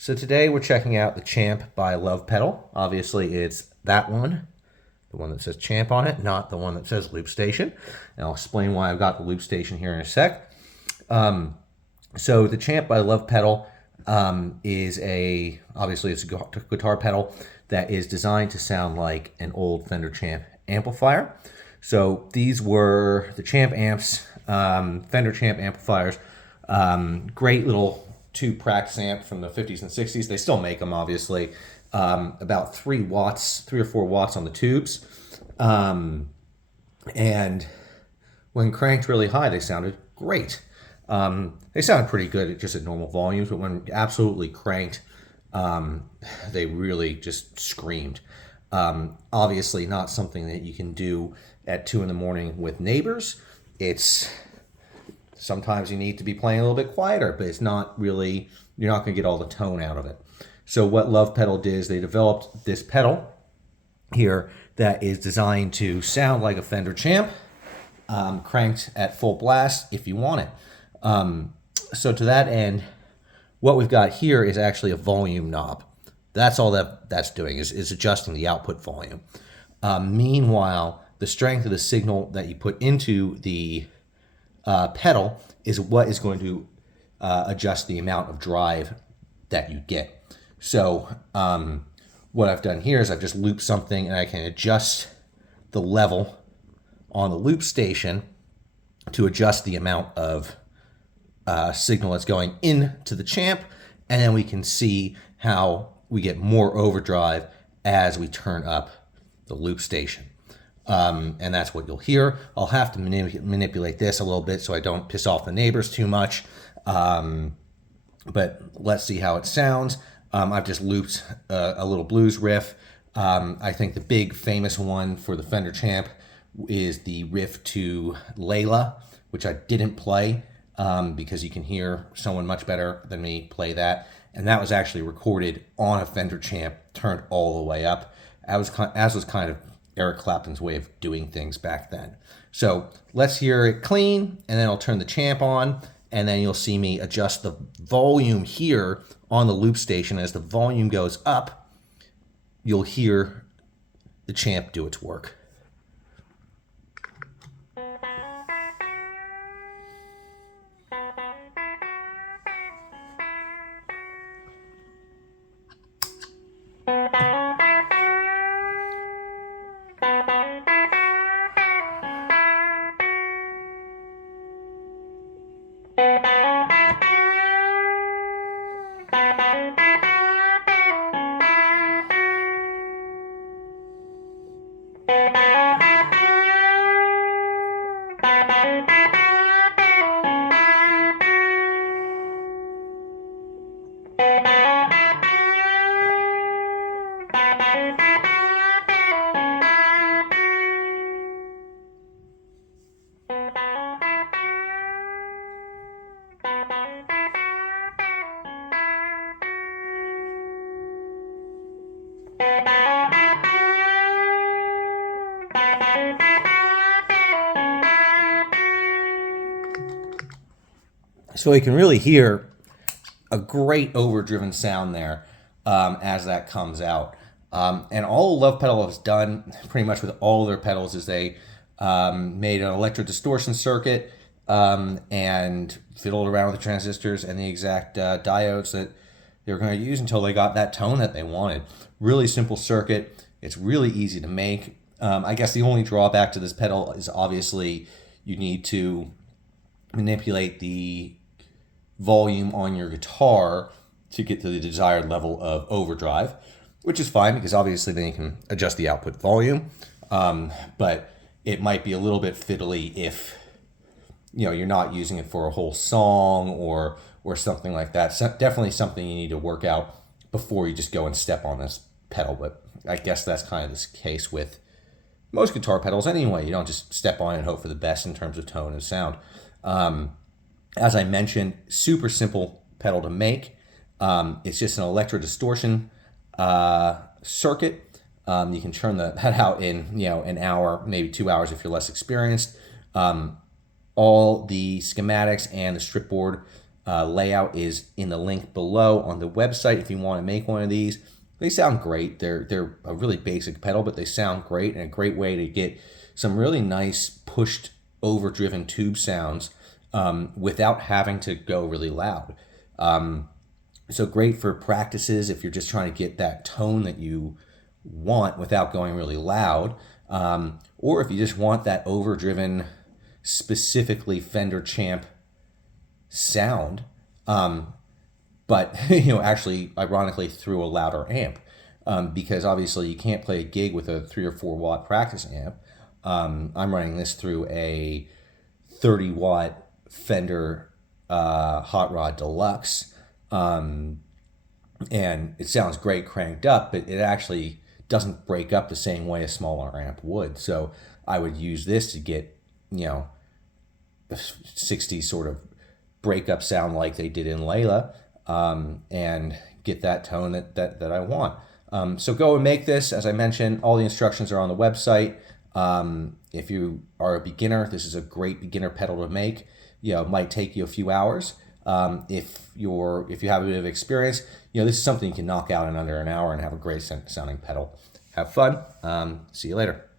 So today we're checking out the Champ by Lovepedal. Obviously it's that one, the one that says Champ on it, not the one that says Loop Station. And I'll explain why I've got the Loop Station here in a sec. So the Champ by Lovepedal is obviously it's a guitar pedal that is designed to sound like an old Fender Champ amplifier. So these were the Champ amps, Fender Champ amplifiers, great little tube practice amp from the 50s and 60s. They still make them, obviously. About 3 or 4 watts on the tubes. And when cranked really high, they sounded great. They sounded pretty good just at normal volumes, but when absolutely cranked, they really just screamed. Obviously not something that you can do at 2 in the morning with neighbors. Sometimes you need to be playing a little bit quieter, but it's not really, you're not going to get all the tone out of it. So what Lovepedal did is they developed this pedal here that is designed to sound like a Fender Champ, cranked at full blast if you want it. So to that end, what we've got here is actually a volume knob. That's all that's doing is adjusting the output volume. Meanwhile, the strength of the signal that you put into the pedal is what is going to adjust the amount of drive that you get. So what I've done here is I've just looped something and I can adjust the level on the loop station to adjust the amount of signal that's going into the Champ, and then we can see how we get more overdrive as we turn up the loop station. And that's what you'll hear. I'll have to manipulate this a little bit so I don't piss off the neighbors too much. But let's see how it sounds. I've just looped a little blues riff. I think the big famous one for the Fender Champ is the riff to Layla, which I didn't play because you can hear someone much better than me play that. And that was actually recorded on a Fender Champ, turned all the way up, as was kind of Eric Clapton's way of doing things back then. So let's hear it clean, and then I'll turn the Champ on, and then you'll see me adjust the volume here on the loop station. As the volume goes up, you'll hear the Champ do its work. So you can really hear a great overdriven sound there as that comes out. And all Lovepedal has done pretty much with all their pedals is they made an Electra Distortion circuit and fiddled around with the transistors and the exact diodes that they were going to use until they got that tone that they wanted. Really simple circuit. It's really easy to make. I guess the only drawback to this pedal is obviously you need to manipulate the volume on your guitar to get to the desired level of overdrive, which is fine because obviously then you can adjust the output volume. But it might be a little bit fiddly if you're not using it for a whole song or something like that. So definitely something you need to work out before you just go and step on this pedal. But I guess that's kind of the case with most guitar pedals anyway. You don't just step on it and hope for the best in terms of tone and sound. As I mentioned, super simple pedal to make. It's just an Electra Distortion circuit. You can turn that out in an hour, maybe 2 hours if you're less experienced. All the schematics and the strip board layout is in the link below on the website if you want to make one of these. They sound great. They're a really basic pedal, but they sound great, and a great way to get some really nice pushed overdriven tube sounds without having to go really loud. So great for practices if you're just trying to get that tone that you want without going really loud, or if you just want that overdriven, specifically Fender Champ sound, but actually ironically through a louder amp, because obviously you can't play a gig with a 3 or 4 watt practice amp. I'm running this through a 30 watt Fender Hot Rod Deluxe, and it sounds great cranked up, but it actually doesn't break up the same way a smaller amp would. So I would use this to get 60s sort of breakup sound like they did in Layla, and get that tone that I want. So go and make this. As I mentioned, all the instructions are on the website. If you are a beginner, this is a great beginner pedal to make. It might take you a few hours. If you have a bit of experience, this is something you can knock out in under an hour and have a great sounding pedal. Have fun. See you later.